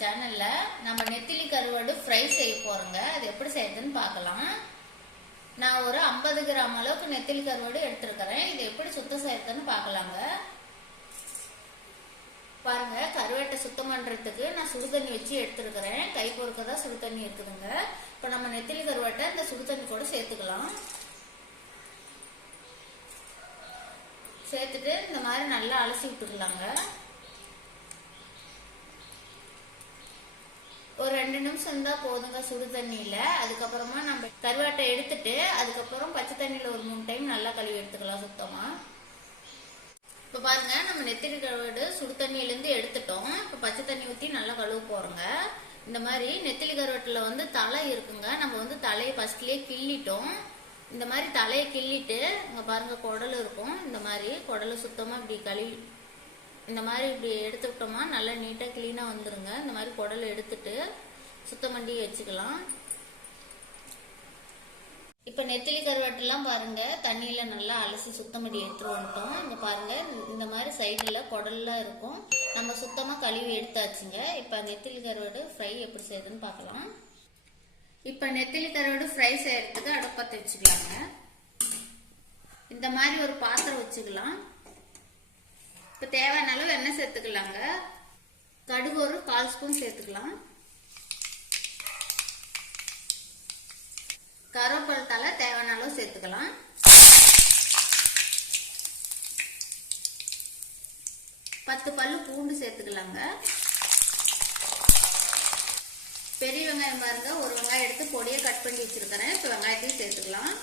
சேனல்ல நம்ம நெத்திலி கருவாடு ஃப்ரை செய்ய போறோங்க. அது எப்படி செய்யறதுன்னு பார்க்கலாம். நான் ஒரு 50 கிராம் அளவுக்கு நெத்திலி கருவாடு எடுத்துருக்கிறேன். இது எப்படி சுத்தம் செய்யறதுன்னு பார்க்கலாங்க. பாருங்க, கருவாட்டை சுத்தம் பண்றதுக்கு நான் சுடு தண்ணி வச்சு எடுத்துருக்கிறேன். கை பொறுக்கதா சுடு தண்ணி இருக்குதுங்க. இப்போ நம்ம நெத்திலி கருவாட்டை இந்த சுடு தண்ணி கூட சேர்த்துக்கலாம். சேர்த்துட்டு இந்த மாதிரி நல்லா அலசி விட்டுக்கலாங்க. ஒரு 2 நிமிஷம் இருந்தா போதுங்க சுடு தண்ணியில. அதுக்கப்புறமா நம்ம கருவாட்டை எடுத்துட்டு அதுக்கப்புறம் பச்சை தண்ணியில ஒரு 3 டைம் நல்லா கழுவி எடுத்துக்கலாம் சுத்தமா. இப்ப பாருங்க, நம்ம நெத்திலி கருவாடு சுடு தண்ணியில இருந்து எடுத்துட்டோம். இப்ப பச்சை தண்ணி ஊத்தி நல்லா கழுவு போறோங்க. இந்த மாதிரி நெத்திலி கருவாட்டுல தலை இருக்குங்க. நம்ம தலையை ஃபர்ஸ்ட்லயே கிள்ளிட்டோம். இந்த மாதிரி தலையை கிள்ளிட்டு இங்க பாருங்க குடல் இருக்கும். இந்த மாதிரி குடலை சுத்தமா இப்படி கழுவி இந்த மாதிரி இப்படி எடுத்துக்கிட்டோமா நல்லா நீட்டாக க்ளீனாக வந்துருங்க. இந்த மாதிரி குடலை எடுத்துட்டு சுத்தம் பண்ணி வச்சுக்கலாம். இப்போ நெத்திலி கருவாட்டெல்லாம் பாருங்க தண்ணியில் நல்லா அலசி சுத்தம் பண்ணி எடுத்துட்டு வந்துட்டோம். இங்கே பாருங்க இந்த மாதிரி சைடில் குடல்லாம் இருக்கும். நம்ம சுத்தமாக கழுவி எடுத்தாச்சுங்க. இப்போ நெத்திலி கருவாடு ஃப்ரை எப்படி செய்யுதுன்னு பார்க்கலாம். இப்போ நெத்திலி கருவாடு ஃப்ரை செய்யறதுக்கு அடுப்பத்தை வச்சுக்கலாங்க. இந்த மாதிரி ஒரு பாத்திரம் வச்சுக்கலாம். இப்போ தேவையான அளவு எண்ணெய் சேர்த்துக்கலாங்க. கடுகு ஒரு 1/4 ஸ்பூன் சேர்த்துக்கலாம். கருவேப்பிலை தழை தேவையான அளவு சேர்த்துக்கலாம். பத்து பல்லு பூண்டு சேர்த்துக்கலாங்க. பெரிய வெங்காயம் பாருங்க, ஒரு வெங்காயம் எடுத்து பொடியை கட் பண்ணி வச்சிருக்கிறேன். இப்போ வெங்காயத்தையும் சேர்த்துக்கலாம்.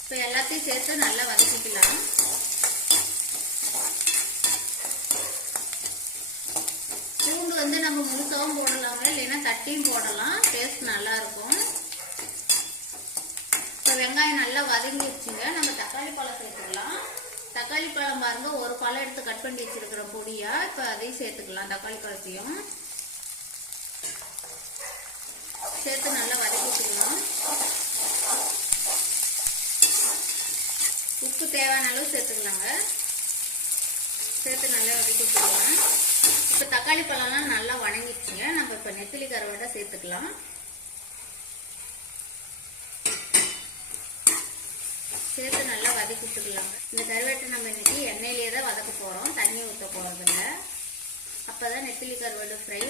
இப்போ எல்லாத்தையும் சேர்த்து நல்லா வதக்கிக்கலாம். பூண்டு நம்ம முழுசாவும் போடலாங்க, இல்லைன்னா தட்டியும் போடலாம். டேஸ்ட் நல்லா இருக்கும். இப்போ வெங்காயம் நல்லா வதங்கிடுச்சுங்க. நம்ம தக்காளி பழம் சேர்த்துக்கலாம். தக்காளி பழம் பாருங்க, ஒரு பழம் எடுத்து கட் பண்ணி வச்சிருக்கிற பொடியா. இப்போ அதையும் சேர்த்துக்கலாம். தக்காளி பழத்தையும் சேர்த்து நல்லா வதக்கிக்கலாம். உப்பு தேவையான அளவு சேர்த்துக்கலாங்க. சேர்த்து நல்லா வதக்கிக்கலாம். இப்போ தக்காளி பழம்லாம் நல்லா வணங்கிடுச்சுங்க. நம்ம இப்போ நெத்திலி கருவாடை சேர்த்துக்கலாம். சேர்த்து நல்லா வதக்கி விட்டுக்கலாங்க. இந்த கருவாட்டை நம்ம இன்னைக்கு எண்ணெயிலேயே தான் வதக்க போறோம், தண்ணி ஊற்ற போறதில்ல. அப்பதான் நெத்திலி கருவாடு ஃப்ரை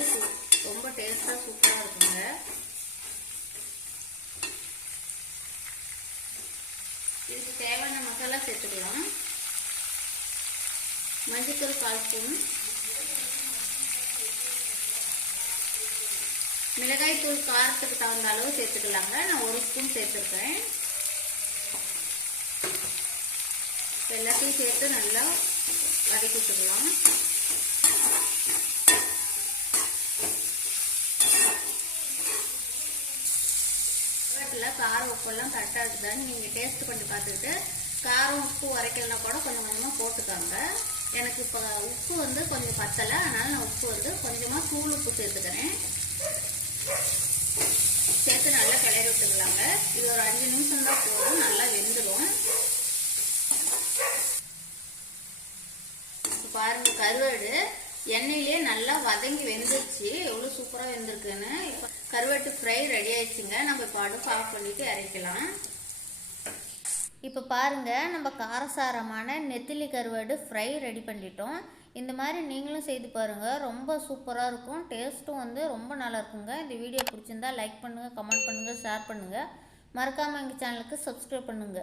ரொம்ப டேஸ்டா சூப்பரா இருக்குங்க. இதுக்கு தேவையான மசாலா சேர்த்துக்கலாம். மஞ்சத்தூள் 1/4 ஸ்பூன், மிளகாய் தூள் காரத்துக்கு தகுந்த அளவு சேர்த்துக்கலாங்க. நான் 1 ஸ்பூன் சேர்த்துருக்கேன். எல்லாத்தையும் சேர்த்து நல்லா வதக்கி விட்டுக்கலாம். காரம் உப்பெல்லாம் கரெக்டாக இருக்குதான்னு நீங்கள் டேஸ்ட் பண்ணி பார்த்துட்டு காரம் உப்பு உரைக்கலனா கூட கொஞ்சம் கொஞ்சமாக போட்டுக்காங்க. எனக்கு இப்போ உப்பு கொஞ்சம் பத்தலை, அதனால நான் உப்பு கொஞ்சமாக தூள் உப்பு சேர்த்துக்கிறேன். சேர்த்து நல்லா கிளறி விட்டுக்கலாங்க. இது ஒரு 5 நிமிஷம் தான் போதும், நல்லா வெந்துடும். பாருங்க, கருவாடு எண்ணெயிலே நல்லா வதங்கி வெந்துருச்சு. எவ்வளோ சூப்பராக வெந்திருக்குன்னு. இப்போ கருவாட்டு ஃப்ரை ரெடி ஆயிடுச்சுங்க. நம்ம இப்போ அடுப்பு ஆஃப் பண்ணிட்டு இறக்கலாம். இப்போ பாருங்க, நம்ம காரசாரமான நெத்திலி கருவாடு ஃப்ரை ரெடி பண்ணிட்டோம். இந்த மாதிரி நீங்களும் செய்து பாருங்க, ரொம்ப சூப்பராக இருக்கும். டேஸ்ட்டும் ரொம்ப நல்லா இருக்குங்க. இந்த வீடியோ பிடிச்சிருந்தா லைக் பண்ணுங்க, கமெண்ட் பண்ணுங்க, ஷேர் பண்ணுங்க. மறக்காம எங்கள் சேனலுக்கு சப்ஸ்கிரைப் பண்ணுங்க.